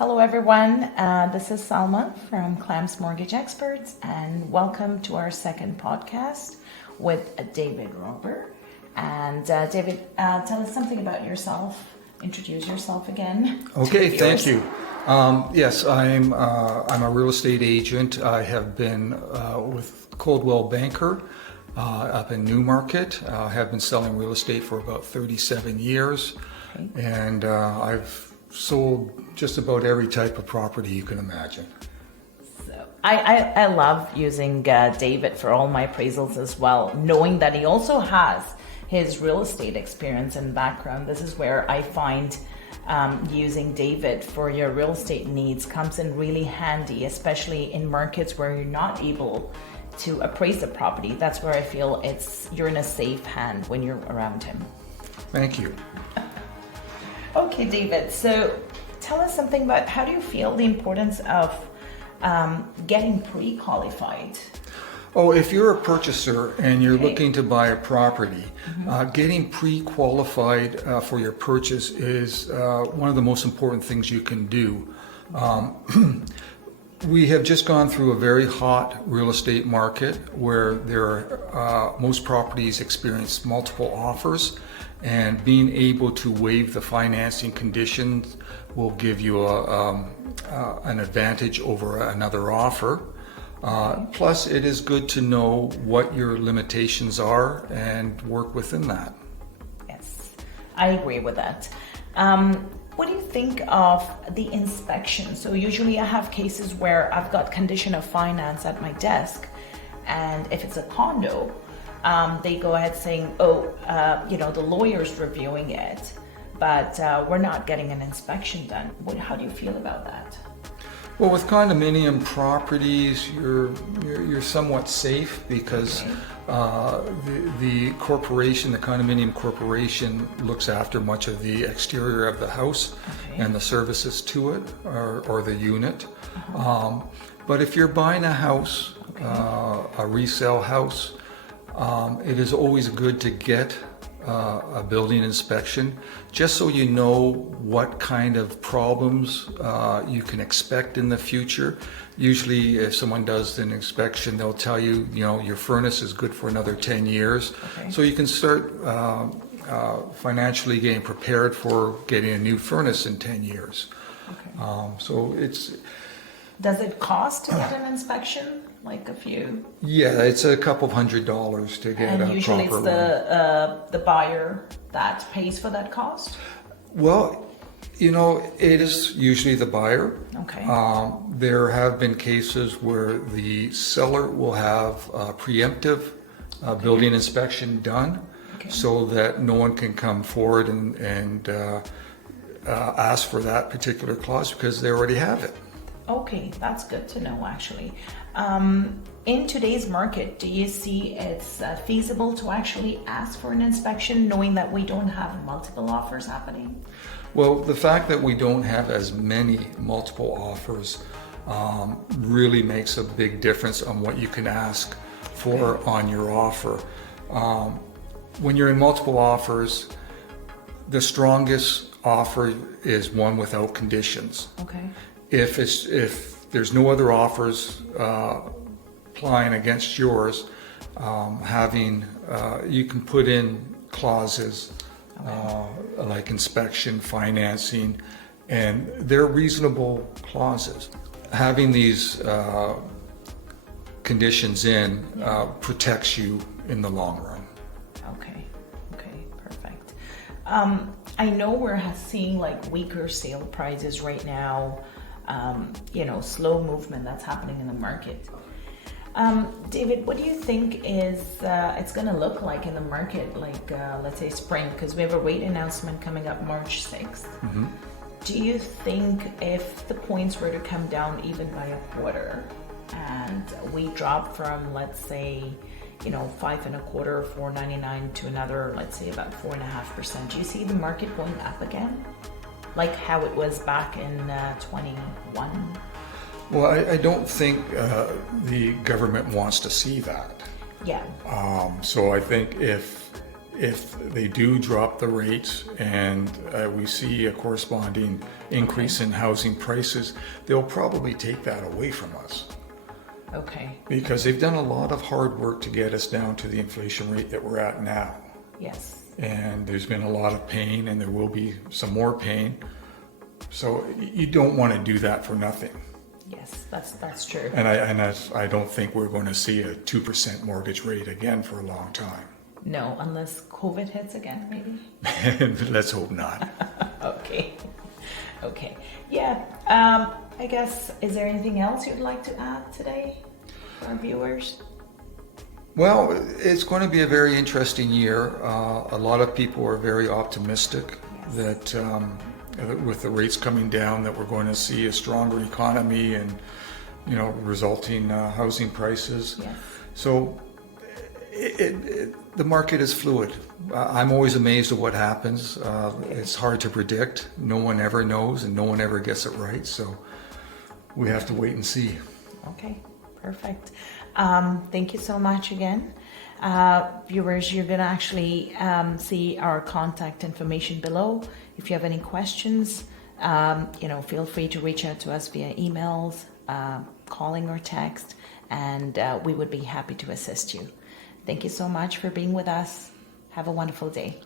Hello everyone, this is Salma from Clam's Mortgage Experts, and welcome to our second podcast with David Rober. And David, tell us something about yourself. Introduce yourself again. Okay, thank you. Yes, I'm a real estate agent. I have been with Coldwell Banker up in Newmarket. I have been selling real estate for about 37 years, and I've sold just about every type of property you can imagine. So I love using David for all my appraisals as well, knowing that he also has his real estate experience and background. This is where I find using David for your real estate needs comes in really handy, especially in markets where you're not able to appraise the property. That's where I feel you're in a safe hand when you're around him. Thank you. Okay, David, so tell us something about how do you feel the importance of getting pre-qualified? Oh, if you're a purchaser and you're looking to buy a property, getting pre-qualified for your purchase is one of the most important things you can do. We have just gone through a very hot real estate market where most properties experience multiple offers, and being able to waive the financing conditions will give you an advantage over another offer. Plus, it is good to know what your limitations are and work within that. Yes, I agree with that. What do you think of the inspection? So usually I have cases where I've got condition of finance at my desk, and if it's a condo, they go ahead saying, the lawyer's reviewing it, but we're not getting an inspection done. How do you feel about that? Well, with condominium properties, you're somewhat safe because the corporation, the condominium corporation, looks after much of the exterior of the house and the services to it or the unit. But if you're buying a house, a resale house, it is always good to get a building inspection, just so you know what kind of problems you can expect in the future. Usually if someone does an inspection, they'll tell you, your furnace is good for another 10 years. So you can start financially getting prepared for getting a new furnace in 10 years. Does it cost to get an inspection? Like a few? Yeah, it's a couple of $100s to get a proper one. And usually it's the buyer that pays for that cost? Well, it is usually the buyer. Okay. There have been cases where the seller will have a preemptive building inspection done, so that no one can come forward and ask for that particular clause because they already have it. Okay, that's good to know actually. In today's market, do you see it's feasible to actually ask for an inspection knowing that we don't have multiple offers happening? Well, the fact that we don't have as many multiple offers really makes a big difference on what you can ask for on your offer. When you're in multiple offers, the strongest offer is one without conditions. Okay. If there's no other offers applying against yours, you can put in clauses like inspection, financing, and they're reasonable clauses. Having these conditions in protects you in the long run. Okay, perfect. I know we're seeing weaker sale prices right now. Slow movement that's happening in the market. David, what do you think it's going to look like in the market, let's say spring, because we have a rate announcement coming up March 6th. Do you think if the points were to come down even by a quarter and we drop from, let's say, 5.25, 4.99 to another, let's say about 4.5%, do you see the market going up again? Like how it was back in 21? Well, I don't think the government wants to see that. Yeah. So I think if if they do drop the rates and we see a corresponding increase in housing prices, they'll probably take that away from us. Okay. Because they've done a lot of hard work to get us down to the inflation rate that we're at now. Yes. And there's been a lot of pain, and there will be some more pain. So you don't want to do that for nothing. Yes, that's true. And I don't think we're going to see a 2% mortgage rate again for a long time. No, unless COVID hits again, maybe. Let's hope not. Okay. Okay. Yeah. I guess, is there anything else you'd like to add today for our viewers? Well, it's going to be a very interesting year. A lot of people are very optimistic that with the rates coming down, that we're going to see a stronger economy and, resulting housing prices. Yes. So the market is fluid. I'm always amazed at what happens. It's hard to predict. No one ever knows, and no one ever gets it right. So we have to wait and see. Okay, perfect. Thank you so much again. Viewers, you're going to actually see our contact information below. If you have any questions, feel free to reach out to us via emails, calling or text, and we would be happy to assist you. Thank you so much for being with us. Have a wonderful day.